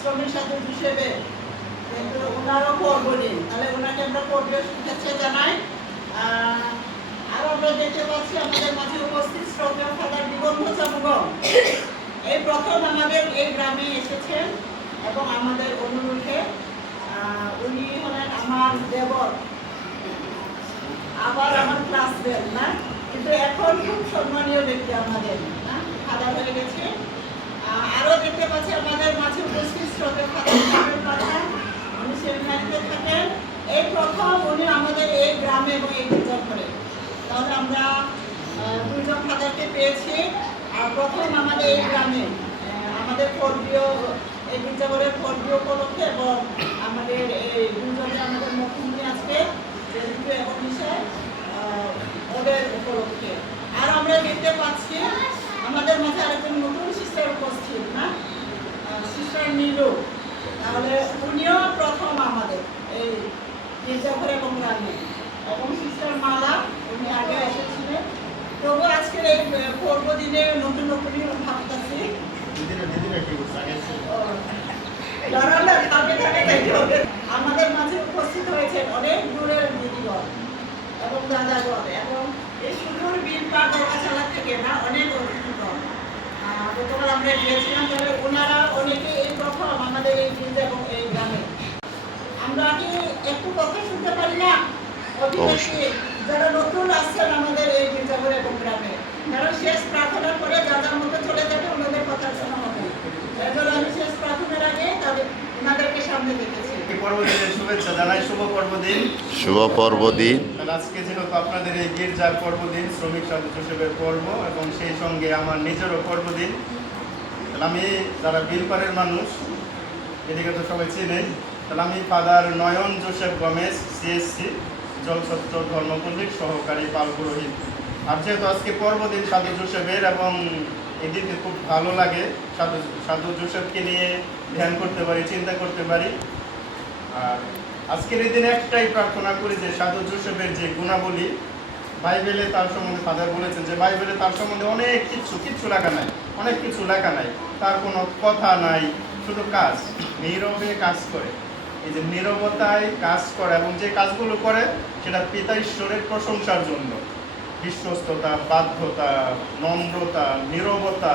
শ্রমিক সাথী হিসেবে ওনারও পর্ব নেই, তাহলে ওনাকে আমরা পর্বের শুভেচ্ছা জানাই। আরো আমরা দেখতে পাচ্ছি আমাদের মাঝে উপস্থিত শ্রদ্ধেয় ফাদার নিবন্ধ চমগম এই প্রথম আমাদের এই গ্রামে এসেছেন এবং আমাদের অনুরোধে উনি হলেন আমার দেবর, আবার আমার ক্লাসমেট না, কিন্তু এখন খুব সম্মানীয় ব্যক্তি আমাদের না, ফাদার হয়ে গেছে। আরো দেখতে পাচ্ছি আমাদের মাঝে উপস্থিত শ্রদ্ধেয় ফাদার প্রধান, উনি সেমিনারিতে থাকেন। এই প্রথম উনি আমাদের এই গ্রামে এবং এই গির্জাঘরে, তাহলে আমরা দুজন ফাদারকে পেয়েছি। আর প্রথম আমাদের এই গ্রামে আমাদের পর্বীয় এই গির্জাঘরের পর্বীয় উপলক্ষে এবং আমাদের এই দুজনে আমাদের মুখ্যমন্ত্রী আজকে যেহেতু এখন বিষয় ওদের উপলক্ষে। আর আমরা দেখতে পাচ্ছি আমাদের মাঝে আরেকজন নতুন সিস্টার উপস্থিত না, সিস্টার নীলু, তাহলে উনিও প্রথম আমাদের এই গির্জাঘর এবং গ্রামে, এবং সিস্টার মালা উনি আগে এসেছিলেন। তবু আজকের এই পর্ব দিনে নতুন নতুনই ভাবতেছি আমাদের মাঝে উপস্থিত হয়েছেন অনেক দূরের দিদিগণ এবং দাদাগণ এবং এই সুদূর বীরপাড় দরগাছালা থেকে না অনেক অতিথিগণ গতকাল আমরা গিয়েছিলাম, তবে ওনারা অনেকে এই প্রথম আমাদের এই গির্জা এবং এই গ্রামে। আমরা কি একটু কথা শুনতে পারি না অধিবাসী যারা নতুন আসছেন আমাদের এই গির্জাঘর এবং গ্রামে, কারণ শেষ প্রার্থনার পরে যাদের মতো চলে যাবে ওনাদের কথা শোনা হবে। এজন্য আমি শেষ প্রার্থনার আগে তাদের ওনাদেরকে সামনে দেখেছি। পর্বদিনের শুভেচ্ছা জানাই, শুভ পর্বদিন। শুভ পর্বদিন। আজকে যেহেতু আপনাদের এই গির্জার পর্বদিন, শ্রমিক সাধু জোসেফের পর্ব এবং সেই সঙ্গে আমার নিজেরও পর্বদিন, আমি যারা বিলপাড়ের মানুষ এদিকে তো সবাই চিনেন, তাহলে আমি ফাদার নয়ন জোসেফ গমেজ সিএসসি জলছত্র ধর্মপল্লীর সহকারী পাল পুরোহিত। আর যেহেতু আজকে পর্বদিন সাধু জোসেফের এবং এদিকে খুব ভালো লাগে সাধু জোসেফকে নিয়ে ধ্যান করতে পারি, চিন্তা করতে পারি। আর আজকের এই দিনে একটাই প্রার্থনা করি যে সাধু জোসেফের যে গুণাবলী বাইবেলে তার সম্বন্ধে ফাদার বলেছেন যে বাইবেলে তার সম্বন্ধে অনেক কিছু লেখা নাই, অনেক কিছু লেখা নাই, তার কোনো কথা নাই, শুধু কাজ, নীরবে কাজ করে। এই যে নীরবতায় কাজ করে এবং যে কাজগুলো করে সেটা পিতা ঈশ্বরের প্রশংসার জন্য, বিশ্বস্ততা, বাধ্যতা, নম্রতা, নীরবতা,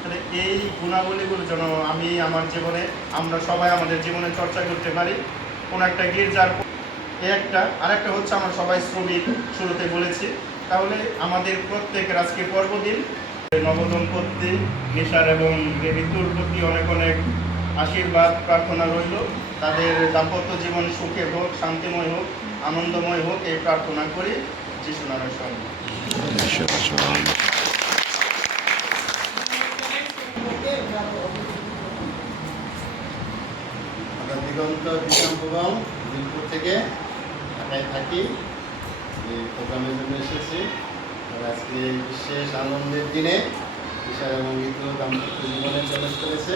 তাহলে এই গুণাবলীগুলো যেন আমি আমার জীবনে, আমরা সবাই আমাদের জীবনে চর্চা করতে পারি। কোনো একটা গির্জার একটা আরেকটা হচ্ছে আমরা সবাই শ্রমিক, শুরুতে বলেছি, তাহলে আমাদের প্রত্যেকের আজকে পর্বদিন নবদম্পতি নিশার এবং ঋতুর প্রতি অনেক অনেক আশীর্বাদ প্রার্থনা রইল, তাদের দাম্পত্য জীবন সুখে হোক, শান্তিময় হোক, আনন্দময় হোক, এই প্রার্থনা করি যিশু নামের সঙ্গে। দিগন্ত বিশাম্ভবম দিনপুর থেকে ঢাকায় থাকি, এই প্রোগ্রামের জন্য এসেছি। আজকে এই বিশেষ আনন্দের দিনে ঈশার এবং ঋতু দাম্পত্য জীবনে প্রবেশ করেছে।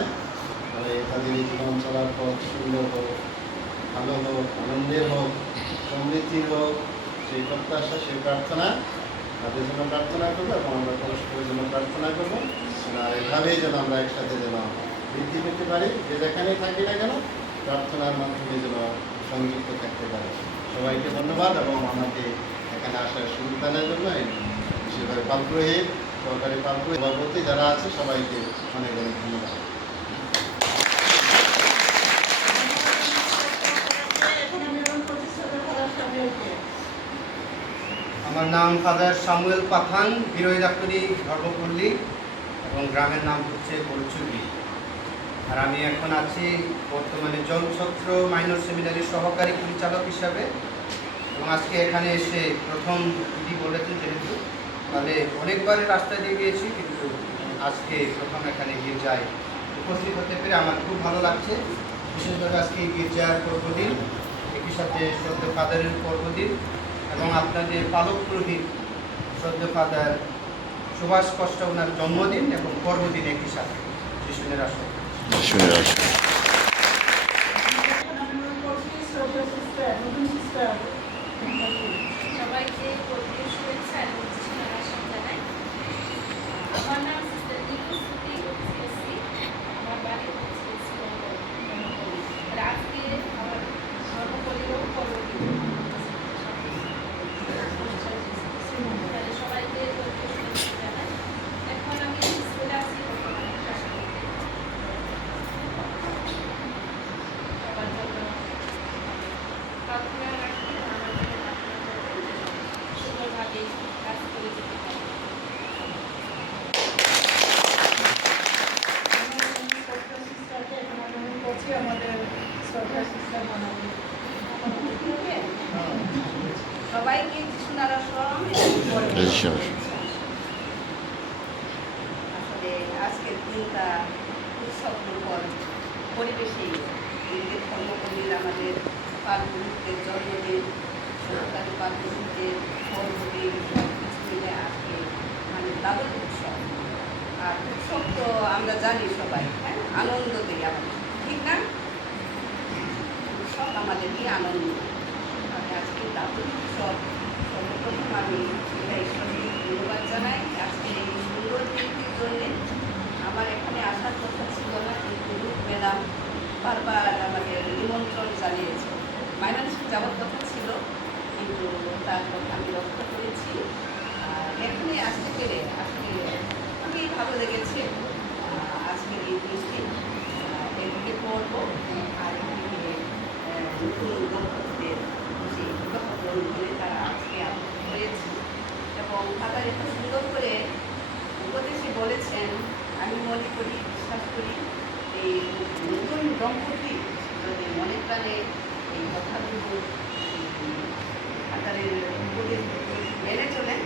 তাদের এই জীবন চলার পথ সুন্দর হোক, ভালো হোক, আনন্দের হোক, সমৃদ্ধির হোক, সেই প্রত্যাশা, সেই প্রার্থনা তাদের জন্য প্রার্থনা করবো এবং আমরা পরস্পরের জন্য প্রার্থনা করবো। এভাবেই যেন আমরা একসাথে যেন বৃদ্ধি পেতে পারি, যে যেখানেই থাকি না কেন প্রার্থনার মাধ্যমে যেন সংযুক্ত থাকতে পারে। সবাইকে ধন্যবাদ এবং আমাকে এখানে আসার সুবিধানের জন্য বিশেষভাবে পালপুরোহিত, সহকারী পালপুরোহিত, সভাপতি যারা আছে সবাইকে অনেক অনেক ধন্যবাদ। আমার নাম ফাদার সামুয়েল পাথান, বিরোহী ডাক্তারি ধর্মপল্লী এবং গ্রামের নাম হচ্ছে বলচুরি। আর আমি এখন আছি বর্তমানে জলছত্র মাইনর সেমিনারির সহকারী পরিচালক হিসাবে। এবং আজকে এখানে এসে প্রথম দিদি বলেছেন যেহেতু, তাহলে অনেকবারই রাস্তা দিয়ে গিয়েছি, কিন্তু আজকে প্রথম এখানে গির্জায় উপস্থিত হতে পেরে আমার খুব ভালো লাগছে। বিশেষভাবে আজকে গির্জার পর্বদিন, একই সাথে শ্রদ্ধেয় ফাদারের পর্বদিন এবং আপনাদের পালক পুরোহিত শ্রদ্ধেয় ফাদার সুভাষ কষ্ট ওনার জন্মদিন এবং পর্বদিন একই সাথে যিশুনের আসন। সবাইকে শুভেচ্ছা এবং যিশুনের আসন জানাই। আমার নাম সিস্টার নিকু সুতি, আমার বাড়ি হচ্ছে করছি আমাদের শ্রদ্ধা সিস্টার বানাবো। সবাইকে যিশুনার আশ্রম আসলে আজকের দিনটা উৎসব মুখর পরিবেশেই হিন্দু ধর্মকর্মীর আমাদের পার্বণের জন্মদিন সরকারি পার্বণের পর্বদিন সব কিছু মিলে আজকে মানে দাদুর উৎসব। আর উৎসব তো আমরা জানি সবাই, হ্যাঁ, আনন্দ দেই আমাদের, ঠিক না? উৎসব আমাদের কি আনন্দ। আর আজকে দাদুর উৎসব সর্বপ্রথম আমি সেটা ঈশ্বরকে ধন্যবাদ জানাই। আজকে এই সুন্দর দিনটির জন্যে আমার এখানে আসার কথা ছিল না, কিন্তু রূপ ম্যাডাম বারবার আমাদের নিমন্ত্রণ জানিয়েছে। মাইনান্সিক যাওয়ার কথা ছিল, কিন্তু তার কথা আমি রক্ষা করেছি। আর এখানে আসতে পেরে আসলে খুবই ভালো লেগেছে। আজকের এই দিনটি এদিকে পড়বো আর এদিকে নতুন দম্পতিদের যে বিবাহ বন্ধনে তারা আজকে আবদ্ধ হয়েছে এবং তারা এত সুন্দর করে উপদেশে বলেছেন। আমি মনে করি, বিশ্বাস করি, এই নতুন দম্পতি যদি মনে প্রাণে এই কথাগুলো তাদের উপদেশ মেনে চলেন,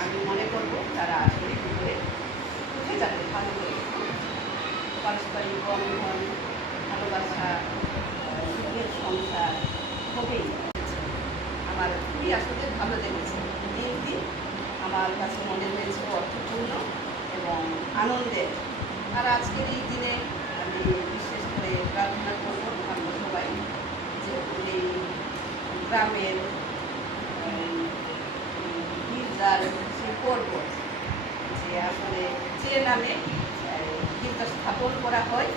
আমি মনে করব তারা আসলে করে উঠে যাবে ভালো করে। পারস্পরিক বন্ধন, ভালোবাসা, সুখের সংসার হবেই। আমার খুবই আসলে ভালো লেগেছে দিনটি। আমার কাছে মনে হয়েছে অর্থপূর্ণ এবং আনন্দের। আর আজকের এই দিনে আমি বিশেষ করে প্রার্থনা করব আমরা সবাই যে এই গ্রামের গির্জার যে পর্ব, যে আসলে যে নামে গির্জা স্থাপন করা হয়,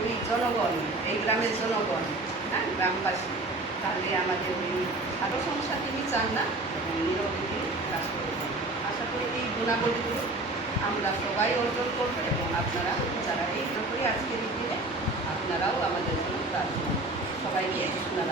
ওই জনগণ, এই গ্রামের জনগণ, হ্যাঁ, গ্রামবাসী, তাহলে আমাদের ওই ভালো সংসার তিনি চান না এবং নীরবে তিনি কাজ করবেন। আশা করি এই গুণাবলীগুলো আমরা সবাই অর্জন করবো এবং আপনারা যারা এই করে আজকের দিনে আপনারাও আমাদের জন্য প্রার্থনা। সবাইকে শোনা